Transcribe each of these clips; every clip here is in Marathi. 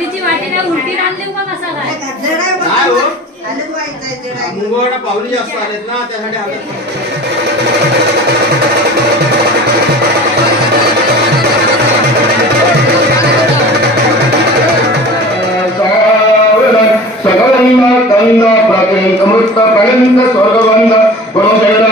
हळदीची वाटी काय उलटी आणली का कसा काय? काय हो? मुंगवडा पावली जास्त आलेत ना त्यासाठी सगळ्यांना कंद प्राचीन समृद्ध पर्यंत स्वर्गबंध गुणशैला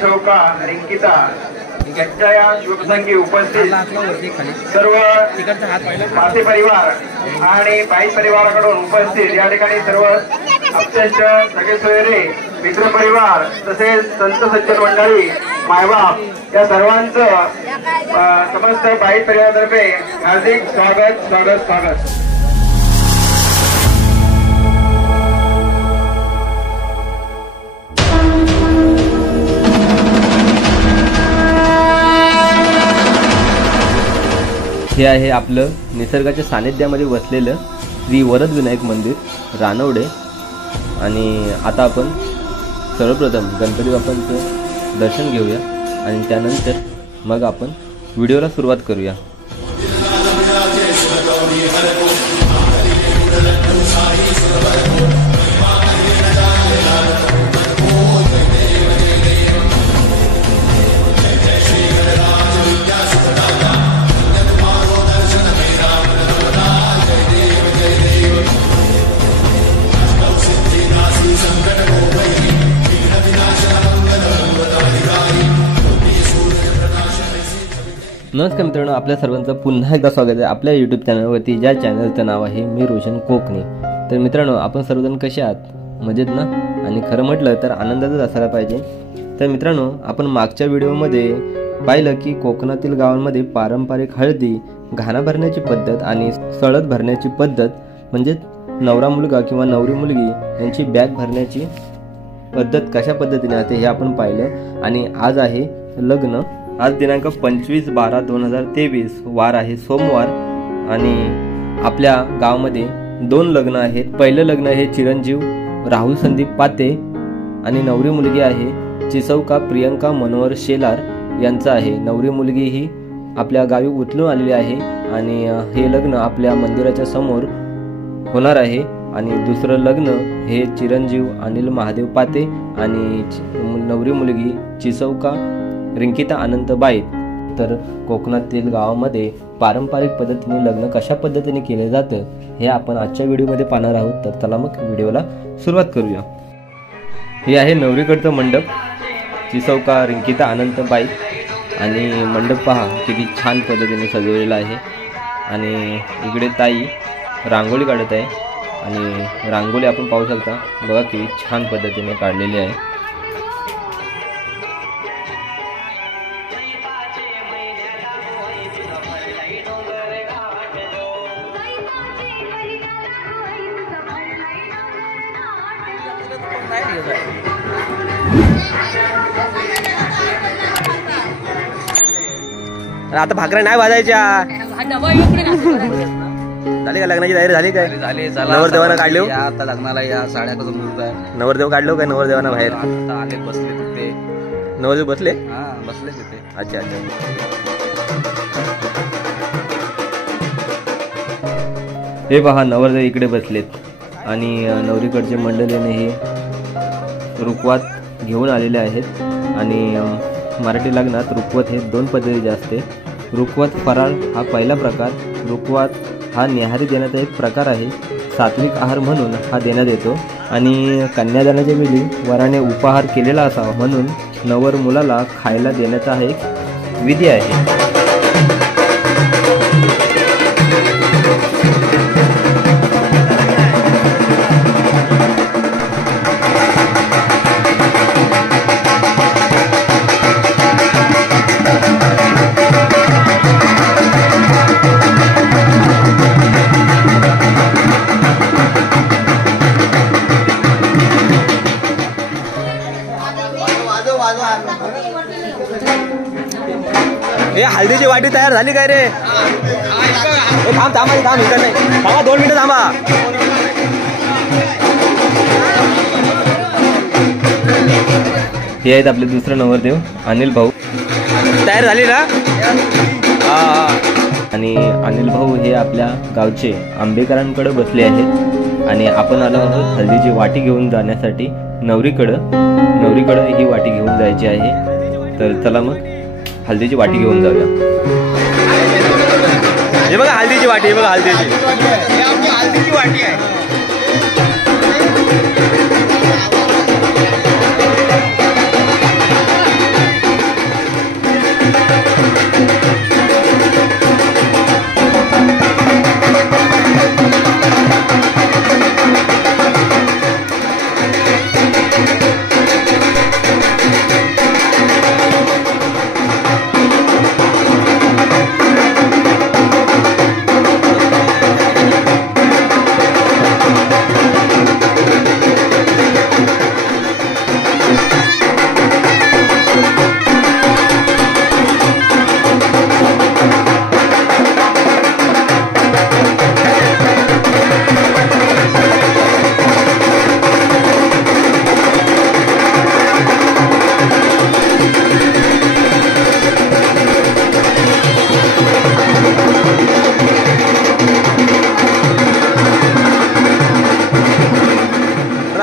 शोका रिंकिता यांच्या या शुभप्रसंगी उपस्थित सर्व माते परिवार आणि बाई परिवाराकडून उपस्थित या ठिकाणी सर्व अत्यंत सगळे सोयरे मित्र परिवार तसेच संत सज्जन मंडळी मायबाप या सर्वांचं समस्त बाई परिवारातर्फे हार्दिक स्वागत स्वागत स्वागत. हे आहे आपलं निसर्गाच्या सानिध्यामध्ये वसलेलं श्री वरद विनायक मंदिर रानवडे. आणि आता आपण सर्वप्रथम गणपती बाप्पांचं दर्शन घेऊया आणि त्यानंतर मग आपण व्हिडिओला सुरुवात करूया. नमस्कार मित्रांनो, आपल्या सर्वांचं पुन्हा एकदा स्वागत आहे आपल्या यूट्यूब चॅनलवरती, ज्या चॅनलचं नाव आहे मी रोशन कोकणी. तर मित्रांनो, आपण सर्वजण कसे आहात? मजेत ना? आणि खरं म्हटलं तर आनंदातच असायला पाहिजे. तर मित्रांनो, आपण मागच्या व्हिडिओमध्ये पाहिलं की कोकणातील गावांमध्ये पारंपरिक हळदी, घाणा भरण्याची पद्धत आणि सळद भरण्याची पद्धत, म्हणजे नवरा मुलगा किंवा नवरी मुलगी यांची बॅग भरण्याची पद्धत कशा पद्धतीने असते हे आपण पाहिलं. आणि आज आहे लग्न. आज दिनांक 25/12/2023 वार आहे सोमवार. आणि आपल्या गावामध्ये 2 लग्न आहेत. पहिलं लग्न हे चिरंजीव राहुल संदीप पाते आणि नवरी मुलगी आहे चिसौका प्रियंका मनोहर शेलार यांचं आहे. नवरी मुलगी ही आपल्या गावी उचलून आलेली आहे आणि हे लग्न आपल्या मंदिराच्या समोर होणार आहे. आणि दुसरं लग्न हे चिरंजीव अनिल महादेव पाते आणि नवरी मुलगी चिसौका रिंकिता अनंत बाईत. तर कोकणातील गावामध्ये पारंपरिक पद्धतीने लग्न कशा पद्धतीने केले जातं हे आपण आजच्या व्हिडिओमध्ये पाहणार आहोत. तर चला मग व्हिडिओला सुरुवात करूया. हे आहे नवरीकडचं मंडप, चिसौका रिंकिता अनंत बाई. आणि मंडप पहा किती छान पद्धतीने सजवलेला आहे. आणि इकडे ताई रांगोळी काढत आहे आणि रांगोळी आपण पाहू शकता, बघा किती छान पद्धतीने काढलेली आहे. आता भाकऱ्या नाही वाजायच्या. झाली का लग्नाची तयारी? झाली काय? झाली. नवरदेवानं काढले आता लग्नाला या साड्या कसं मुहूर्त आहे. नवरदेव काढलो काय? नवरदेवाना बाहेर आले बसले तिथे. नवरदेव बसले? हा बसले तिथे. अच्छा अच्छा. हे पहा नवरदेव इकडे बसलेत आणि नवरीकडचे मंडळीने हे रुखवात घेऊन आलेले आहेत. आणि मराठी लग्नात रुखवत हे 2 पद्धतीचे असते. रुखवत फराळ हा पहिला प्रकार. रुखवात हा न्याहारी देण्याचा एक प्रकार आहे. सात्विक आहार म्हणून हा देण्यात येतो. आणि कन्यादानाच्या वेळी वराने उपाहार केलेला असावा म्हणून नवर मुलाला खायला देण्याचा हा एक विधी आहे. हे हळदीची वाटी तयार झाली काय रे? थांब थांब थांब इकडे नाही थांबा 2 मिनिटं थांबा. हे आहेत आपले दुसरं नवरदेव अनिल भाऊ. तयार झाली ना? हा. आणि अनिल भाऊ हे आपल्या गावचे आंबेकरांकडे बसले आहेत आणि आपण आलो आहोत हळदीची वाटी घेऊन जाण्यासाठी नवरीकडं ही वाटी घेऊन जायची आहे. तर चला मग हळदीची वाटी घेऊन जाऊया. हे बघा हळदीची वाटी, हे बघा हळदीची वाटी आहे.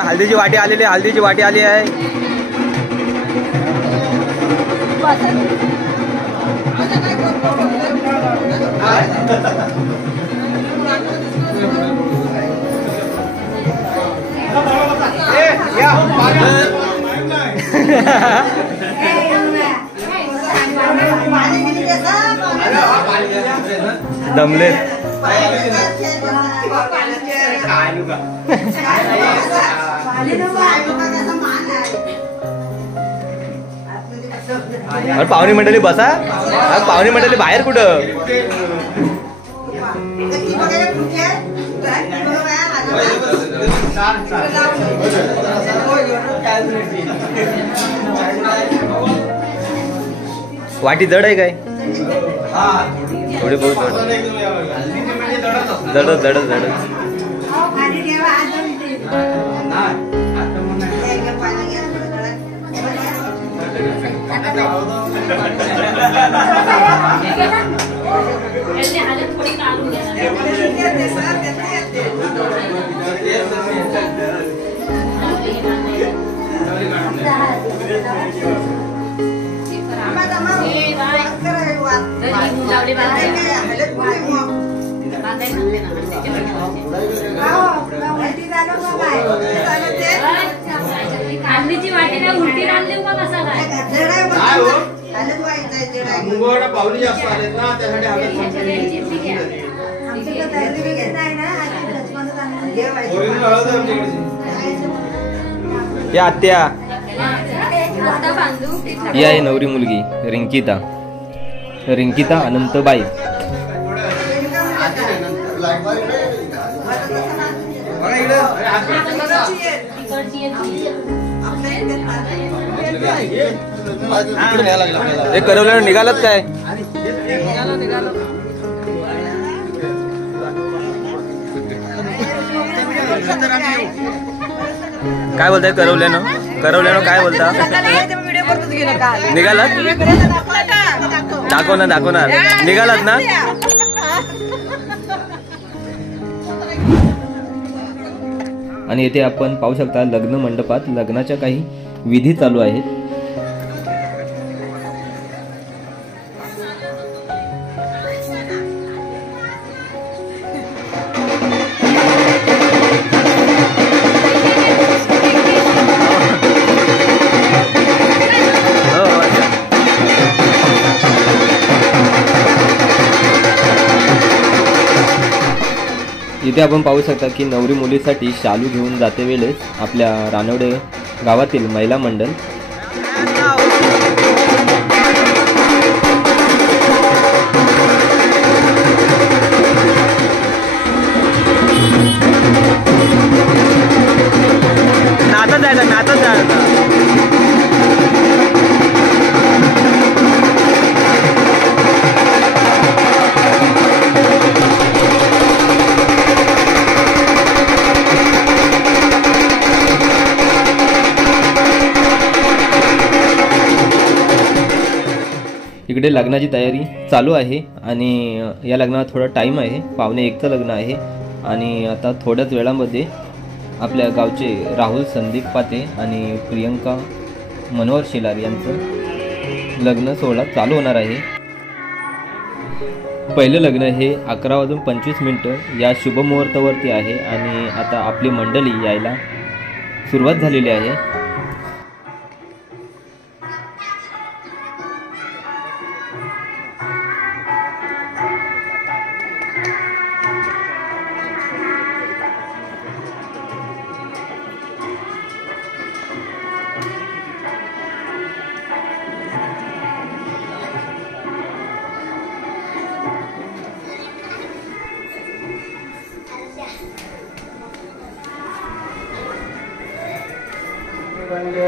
हल्दीची वाटी आलेली, हल्दीची वाटी आली आहे. दमले पाहुणी मंडळी बसा. पाहुणी मंडळी बाहेर कुठं? वाटी जड आहे काय? थोडी बहुत जड जड जड जड. हळदीची वाटी काय उलटी आणली मग कसा काय? मुंगवटा पावली जास्त आलेत ना त्यासाठी या आत्या या आहे नवरी मुलगी रिंकिता अनंतबाई. करवल्यावर निघालात काय? काय बोलताय करवल्यानं काय बोलता? निघालात? दाखवणार निघालात ना? आणि येथे आपण पाहू शकता लग्न मंडपात लग्नाच्या काही विधी चालू आहेत. इथे आपण पाहू शकता की नवरी मुलीसाठी शालू घेऊन जाते वेळेस आपल्या रानवडे गावातील महिला मंडळ नाचत जायचं. इकडे लग्नाची तयारी चालू आहे आणि या लग्नाला थोडा टाईम आहे, 12:45चं लग्न आहे आणि आता थोड्याच वेळामध्ये आपल्या गावचे राहुल संदीप पाते आणि प्रियंका मनोहर शेलार यांचं लग्न सोहळा चालू होणार आहे। पहिलं लग्न हे 11:25 या शुभमुहूर्तावरती आहे आणि आता आपली मंडळी यायला सुरुवात झालेली आहे।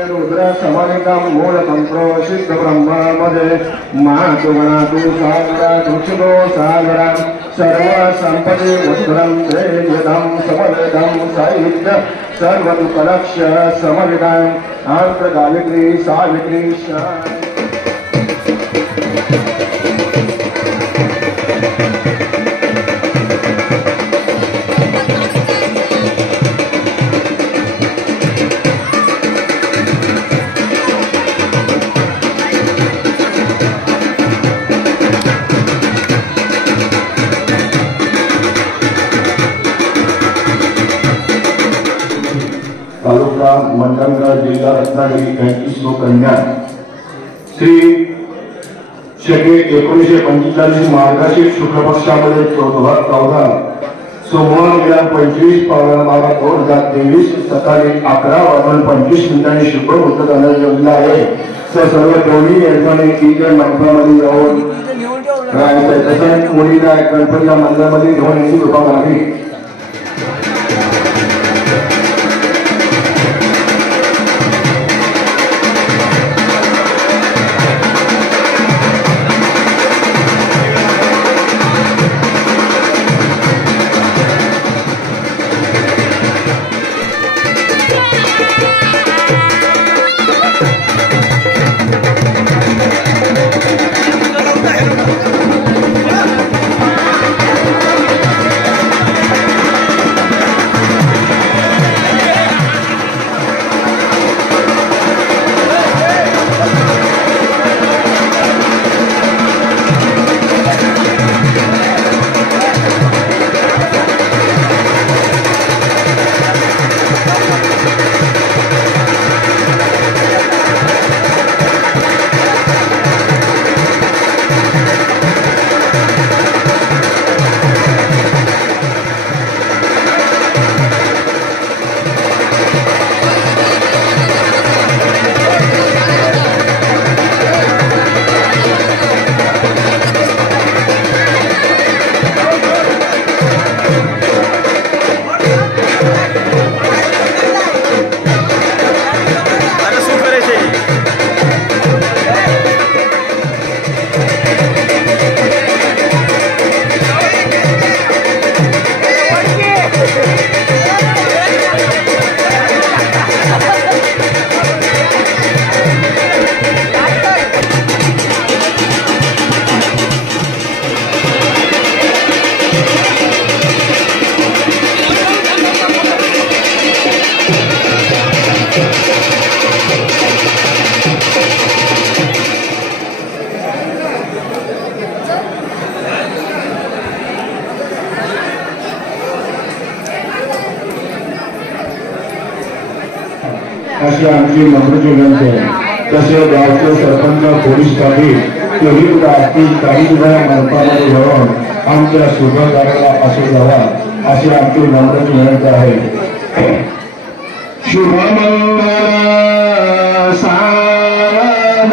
रुद्र समलितं मूलतंत्रो सिद्ध ब्रह्ममध्ये मातुगणातु सागरा दुक्षितो सागरा सर्व संपदे उत्तरं वेदं समवेदं साहित्य सर्वदुःखलक्ष्य समविदां आर्द्रगायत्री सावित्री तालुका मंडणगड जिल्हा रत्नागिरी यांची सुकन्या श्री शके 1945 मार्गशीर्ष शुक्ल पक्षामध्ये 14 सोमवार दिनांक 25/12/2023 सकाळी 11:25 शुभ मुहूर्त झालेला आहे। सर्व दोन्ही यंत्रणे इथे मंडळामध्ये जाऊन राहायचं मुलीला गणपतीच्या मंदिरामध्ये घेऊन यांची कृपा करावी। अशी आमची नम्र विनंती आहे। तसे गावचे सरपंच पोलीस पाटील तेही कुठं असतील काही सुद्धा मनपामध्ये जाऊन आमच्या शुभ कार्याला असू जावा अशी आमची नम्र विनंती आहे। शुभमंगल शरण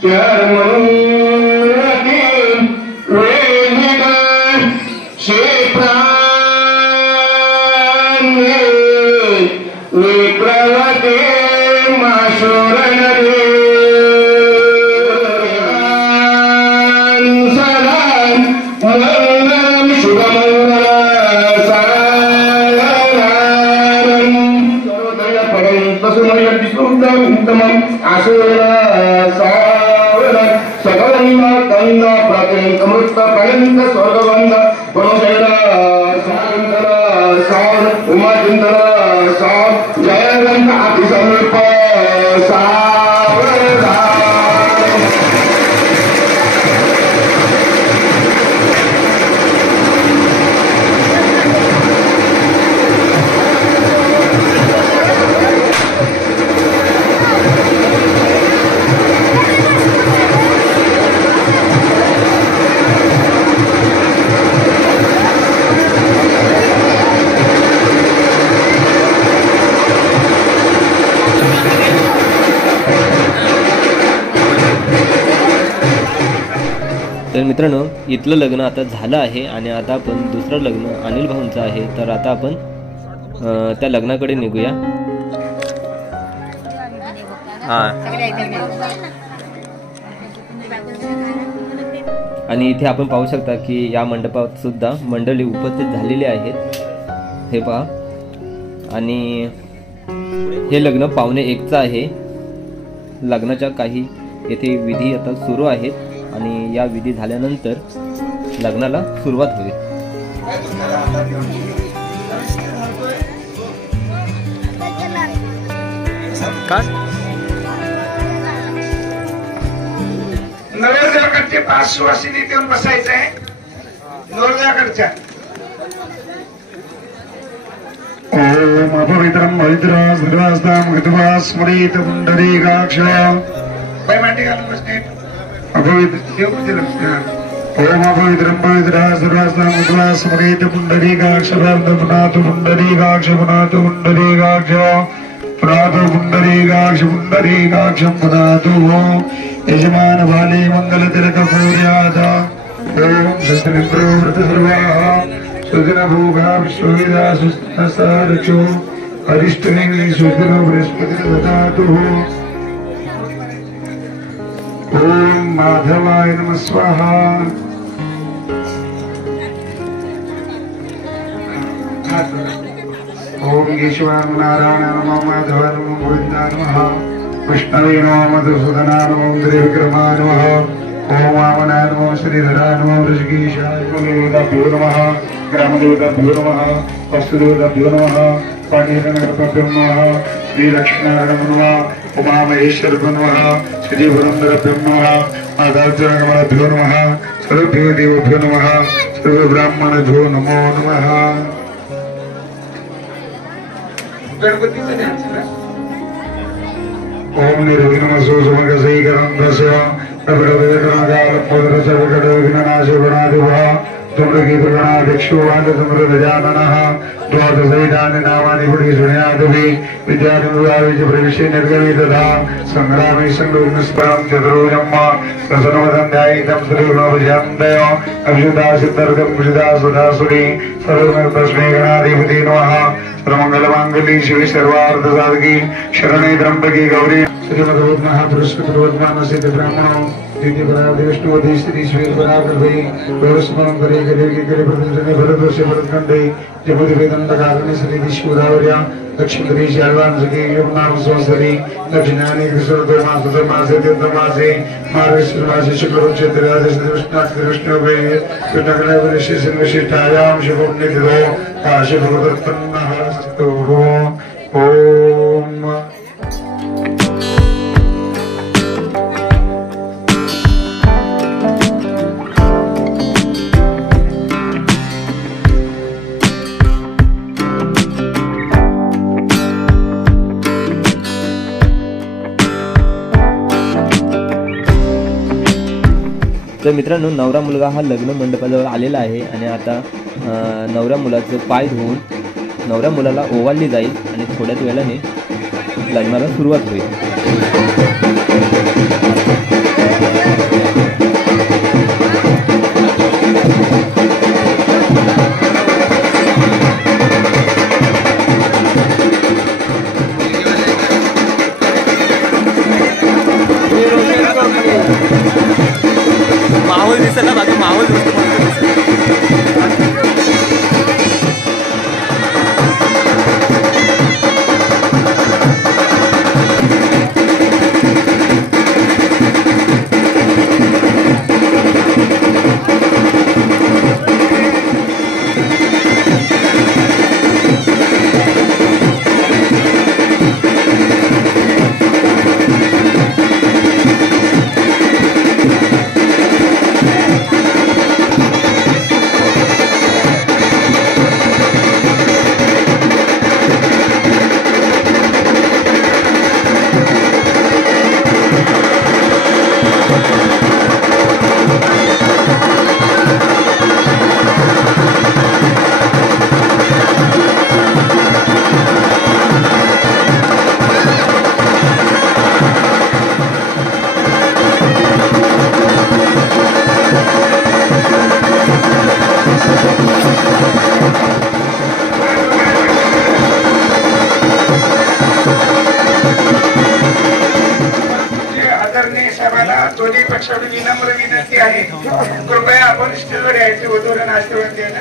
तर मित्रांनो, इथलं लग्न आता झालं आहे आणि आता आपण दुसरं लग्न अनिल भाऊंचं आहे. तर आता आपण त्या लग्नाकडे निघूया. आणि इथे आपण पाहू शकता की या मंडपात सुद्धा मंडळी उपस्थित झालेली आहेत. हे पहा. आणि हे लग्न 1:45चं आहे. लग्नाच्या काही येथे विधी आता सुरू आहेत आणि या विधी झाल्यानंतर लग्नाला सुरुवात होईल. नवरदेवाकडचे 5 सुवासिनी देऊन बसायचंय. नवरदेवाकडच्या ओम अपवित्रं पवित्रं सर्वास्तां गत्वा स्मरेत पुंडरीकाक्ष. बाई मांडी घालून बसते. ओम अपवित्रं पवित्रं सर्वास्तां गत्वा स्मरेत पुंडरीकाक्ष. पुनातु पुंडरीकाक्ष पुनातु पुंडरीकाक्ष पुनातु पुंडरीकाक्ष पुंडरीकाक्षं पुनातु. यजमान बाले मंगल तिलक पूर्यात्. ओम सत्यमित्रो व्रतसर्वाः सुदिन भोगा विश्ववेदा सुस्तारचो अरिष्टनेमि सुदिन बृहस्पति ददातु. ओम माधवाय नमः स्वाहा. ओम केशवाय नारायण नमः माधवाय नमः गोविंदाय नमः कृष्णाय नमः मधुसूदनाय नमः त्रिविक्रमाय नमः ओम वामनाय नमः श्रीधराय नमः ऋषिकेशाय नमः नमः ग्रामदेवताभ्यो नमः वस्तुदेवताभ्यो नमः पाणिरनगरभ्यो नमः श्रीलक्ष्मीनारायण नमः उमामहेश्वरभ्यो नमः श्रीपुरन्दरभ्यो नमः माधवचरणकमलभ्यो नमः सर्वेभ्यो देवेभ्यो नमः सर्वब्राह्मणभ्यो नमो नमः. गणपतीचं ध्यान. ओम निर्विघ्नमसो सुमगसैकरन्दस्य प्रभृतवेदनागालम्बोदरस्य विकटविघ्ननाशगणाधिपः धूम्रकेतुगणाध्यक्षो वादसमृतजाननः द्वादशैतानि नामानि गुणीशुण्यादपि विद्यार्थी प्रविश्य निर्गमे तथा सङ्ग्रामे सङ्गविघ्नस्परं चतुर्भुजं प्रसन्नवदन्ध्यायितं श्रीगुणोपशान्तयो अभिषुदा सिद्धर्गं कुशिदा सुधासुरी सर्वतस्मै गणाधिपति नमः. सर्वमङ्गलमाङ्गल्ये शिवे सर्वार्थसाधके शरणे त्र्यम्बके गौरी श्रीमद्भगवद्महापुरुषोत्तमसिद्ध ब्राह्मणो द्वितीय परार्धे विष्णुवधे श्री श्वेतपरार्धे गौरस्मरणं करे करे करे प्रतिष्ठने भरतवर्षे भरतखण्डे जगद्वेदन्तकारिणे श्रीविश्वदावर्या दक्षिणदेशे आळवांसके योगनाम संवत्सरे दक्षिणायने कृष्णोत्तरमासे तीर्थमासे मार्गशीर्षमासे शुक्लपक्षे कृष्णोपे कृष्णकलावृषे संविशिष्टायां शुभपुण्यतिथो काशी भगवदत्तन्नः स्तुः. ओम तर मित्रांनो, नवरा मुलगा हा लग्न मंडपाजवळ आलेला आहे आणि आता नवऱ्या मुलाचं पाय धुवून नवऱ्या मुलाला ओवाळली जाईल आणि थोड्याच वेळाने लग्नाला सुरुवात होईल. दोन्ही पक्षाकडे विनम्र विनंती आहे, कृपया आपण स्टेजवर यायचे वधूवर आशीर्वाद द्यायला.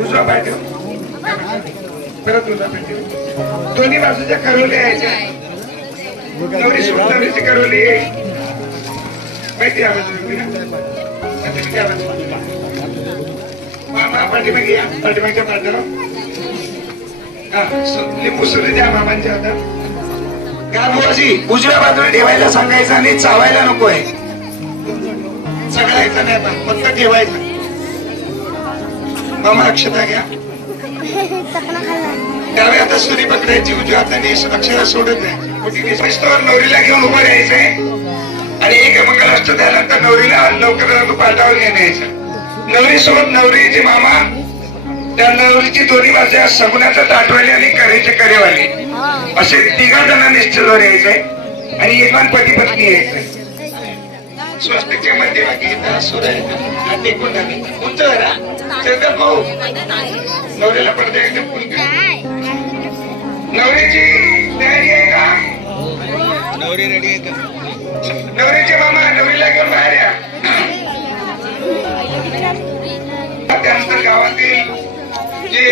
उजवा पाय ठेव, परत उजवा पाय ठेव. दोन्ही बाजूच्या करोले यायच्या. नवरी नवरीची करोली माहिती मामा पाठीमागे या, पाठीमागच्या पाठीवर लिंबू सुरू द्या मामांच्या हातात. गाववासी उजव्या बाजूला ठेवायला सांगायचं आणि चावायला नकोय, सगळायचं नाही पण फक्त ठेवायचं. मामा अक्षता घ्या. डाव्या हातात सुरी पकडायची, उजव्या हाताने अक्षरा सोडत नाही. नवरीला घेऊन उभं राहायचंय आणि एक मंगलाष्ट झाल्यानंतर नवरीला लवकर पाठावर घेऊन यायचं. नवरी सोबत नवरीचे मामा, त्या नवरीची दोन्ही बाजू सगुणाचं ताटवाली आणि करेचे करेवाली असे तिघा जण निश्चितवर यायचंय आणि एकमान पती पत्नी यायचंय. स्वस्तिकच्या मध्यभागी टेकून टाकली उंच जरा भाऊ नवरीला पडते एकदम. नवरीची तयारी आहे का? नवरी रेडी आहे का? नवरीचे मामा नवरीला घेऊन बाहेर या. त्यानंतर गावातील जे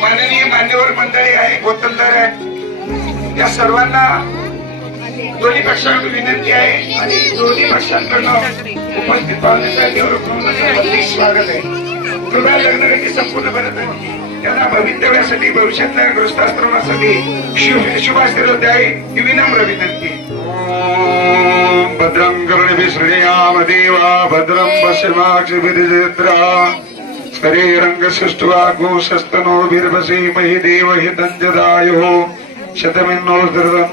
माननीय मान्यवर मंडळी आहे, वतनदार आहे, या सर्वांना दोन्ही पक्षांकडून विनंती आहे आणि दोन्ही पक्षांकडून उपस्थित पाहुण्यांसाठी स्वागत आहे. कृपया लग्नाची संपूर्ण भरत त्यांना भवितव्यासाठी भविष्यातल्या गृहस्थाश्रमासाठी शुभाशीर्वाद द्यावे ही विनम्र विनंती. भद्रं कर्णिभिः शृणुयाम देवा भद्रं पश्येमाक्षभिर्जत्रा शरीरंगसृष्ट्वागोशस्तनोभिर्वसेमहि देवहितञ्जदायुः शतमिन्नो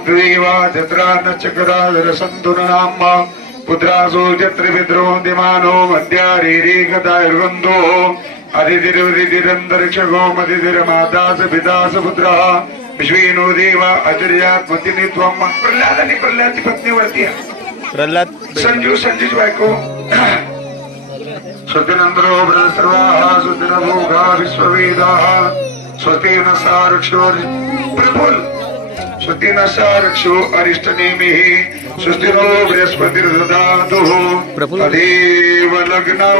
देवा जत्रा न चकरादरसन्तुरनाम पुत्रासो जत्र विद्रोहन्दिमानो मध्यारेरे गदायुर्गन्धो अधिधिरवधिधिरन्तरिक्षगो मधिधिरमादास पितास पुत्रः विश्वेनो देवा अजर्यात्मतिनि त्वं. प्रल्हाद आणि प्रल्हादची पत्नी वरती प्रल्हाद संजूची बायको. स्वस्तिनंद्रो बृहस्पतिर्वाः स्वस्तिनभोगा विश्ववेदाः स्वस्तेन सारक्षो प्रफुल्ल स्वस्तिन सारक्षो अरिष्टनेमिः स्वस्तिनो बृहस्पतिर्दधातुः तदेव लग्नं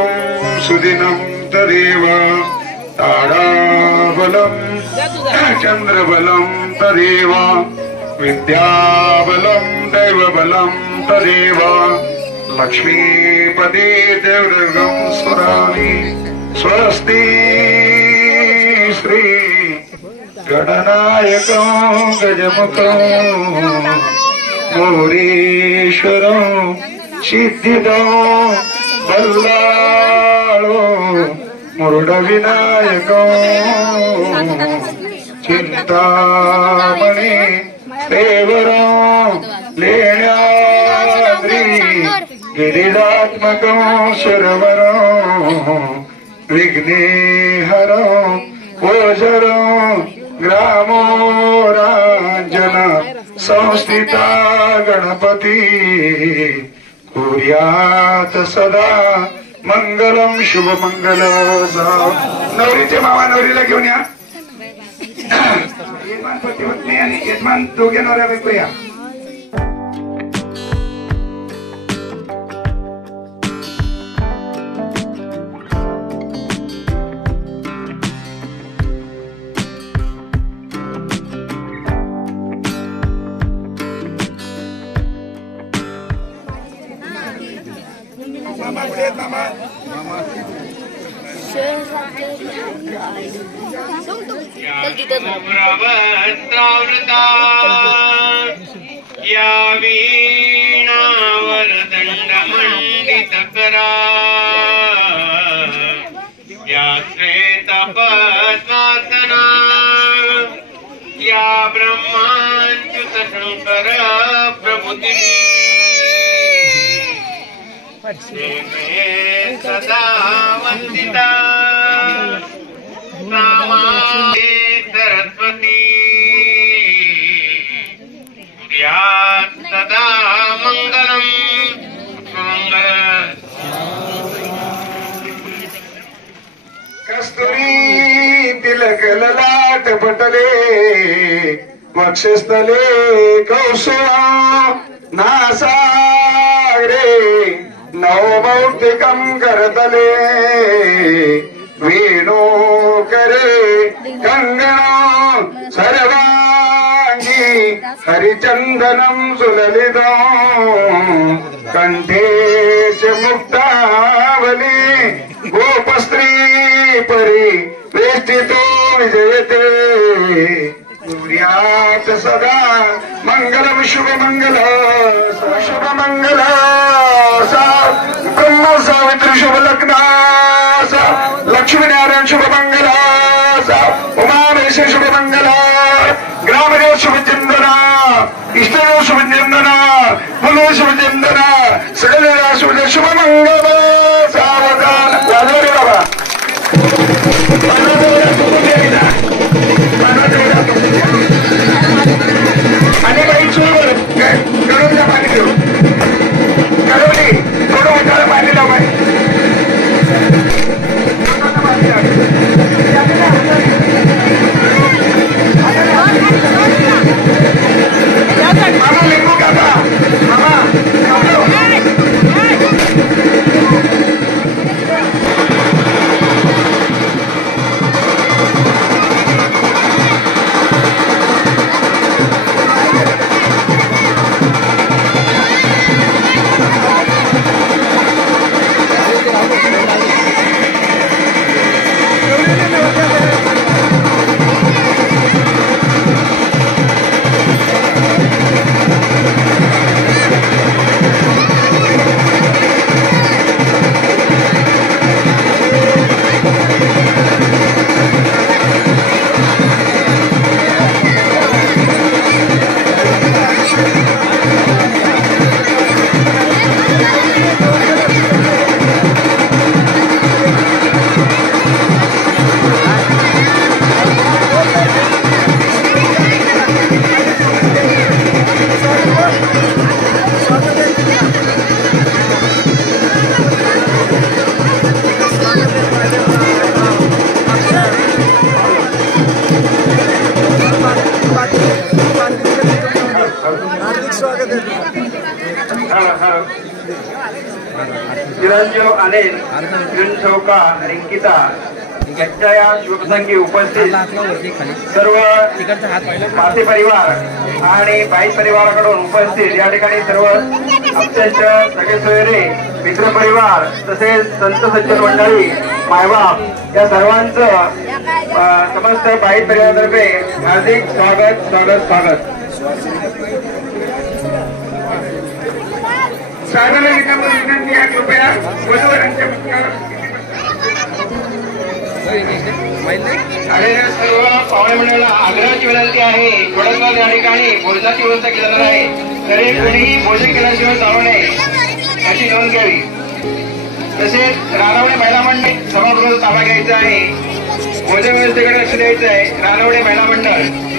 सुदिनं तदेव ताराबलं चंद्रबलं तदेव विद्याबलं दैवबलं तदेव लक्ष्मीपदे देवदुर्गं स्वरामि. स्वस्ति श्री गणनायकं गजमुखं मोरेश्वरं सिद्धिदं बल्लाळो मुरुडविनायकं चिंतामणि देवरं लेण्याद्रि गिरिजात्मकं शर्वरं विघ्नेहरं ओझरं ग्रामो रांजन संस्थिता गणपती कुर्यात सदा मंगलम शुभमंगल. नवरीचे मामा नवरीला घेऊन या. यजमान पती पत्नी आणि यजमान दोघे नवऱ्या बायको या. मामा कुठे आहेत मामा? या वीणावर दंड मंडित करा या श्वेतपद्मासना या ब्रह्माच्युत शंकर प्रभुती सदा वंदिता सरस्वती या सदा मंगलम कस्तुरी तिलक ललाट पटले वक्षस्थले कौशला नासाग्रे नवमौक्तिकं करतले वेणो करे कंगणो सर्वांगी हरिचंदनं सुललितो कंठे च मुक्तावली गोपस्त्री परी वेष्टितो विजयते सूर्यात सदा मंगलम शुभ मंगल ब्रह्म सावित्री शुभ लग्नासा लक्ष्मी नारायण शुभ मंगलासा उमामेश शुभ मंगला ग्रामदेव शुभ चंदना इष्टदेव शुभ चंदना कुलदेव शुभ चंदना सकल शुभ मंगल सावधान वाजवरे बाबा आणि बाई चोर करून द्या पाणी देऊ कळवली थोडं उठाला पाणी लाव बाई मामा लिंबू काका मामा चिरंजीव अनिल चौका रिंकिता यांच्या या शुभप्रसंगी उपस्थित सर्व माते परिवार आणि बाई परिवाराकडून उपस्थित या ठिकाणी सर्व अत्यंत सगळे सोयरे मित्र परिवार तसेच संत सज्जन मंडळी मायबाप या सर्वांचं समस्त बाई परिवारातर्फे हार्दिक स्वागत स्वागत स्वागत साधारण विनंती आहे कृपया वधूवरांच्या आलेल्या सर्व पाहुणे मंडळाला आग्रहाची विनंती आहे थोड्याच या ठिकाणी भोजनाची व्यवस्था केली जाणार आहे तरी कोणीही भोजन केल्याशिवाय जाऊ नये याची नोंद घ्यावी तसेच रानवडे महिला मंडळ सभागृहाचा ताबा घ्यायचा आहे भोजन व्यवस्थेकडे लक्ष द्यायचं आहे रानवडे महिला मंडळ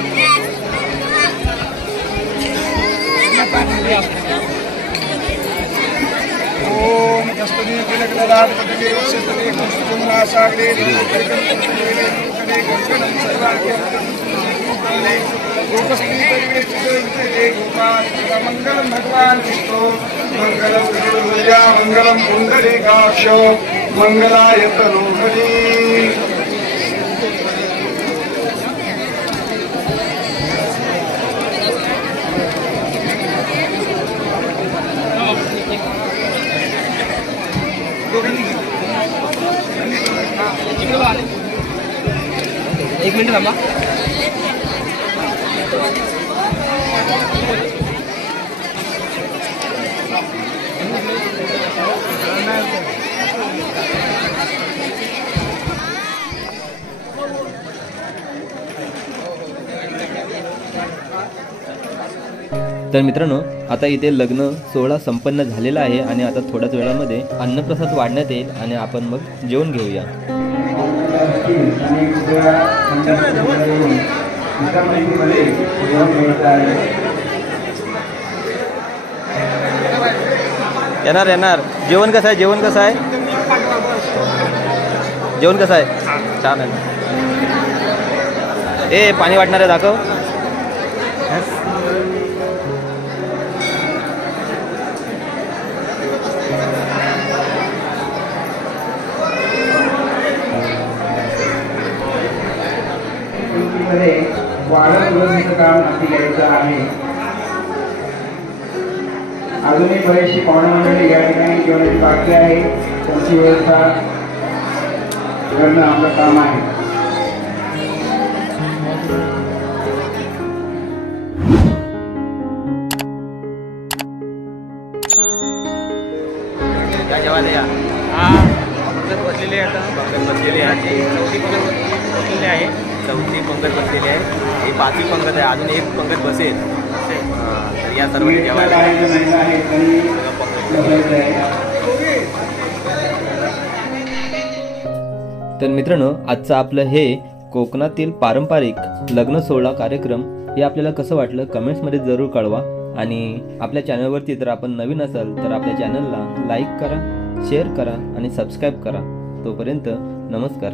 ओम कस्तुरी तिलकललाट पटले वक्षस्थले कौस्तुभमलासागरे नीलकण्ठे गगनं सर्वार्घ्यं गोपस्त्री परिवेष्टिते गोपाल मंगलम भगवान विष्णु मंगलम विष्णुया मंगलम पुंडरीकाक्ष मंगलाय तनूहरि एक मिनिट थांबा तर मित्रांनो, आता इथे लग्न सोहळा संपन्न झालेला आहे आणि आता थोड्याच वेळामध्ये अन्नप्रसाद वाढण्यात येईल आणि आपण मग जेवण घेऊया. येणार येणार. जेवण कसं आहे? जेवण कसं आहे? जेवण कसं आहे? छान आहे. ए पाणी वाटणार आहे, दाखव. वाढत काम हाती घ्यायचं आहे. अजूनही बरेचशी पाहुणे मंडळी या ठिकाणी जेवणाची बाकी आहे. त्यांची व्यवस्था करणं आपलं काम आहे. बसलेली आहे. आता पंगत बसलेली आहे. चौथी पंगत बसलेली आहे. ही 5वी पंगत आहे. अजून एक पंगत बसेल. तर या सर्वांनी जेवायला तर मित्रांनो, आजचं आपलं हे कोकणातील पारंपरिक लग्न सोहळा कार्यक्रम हे आपल्याला कसं वाटलं कमेंट्समध्ये जरूर कळवा. आणि आपल्या चॅनलवरती जर आपण नवीन असाल तर आपल्या चॅनलला लाईक करा, शेअर करा आणि सबस्क्राईब करा. तोपर्यंत नमस्कार.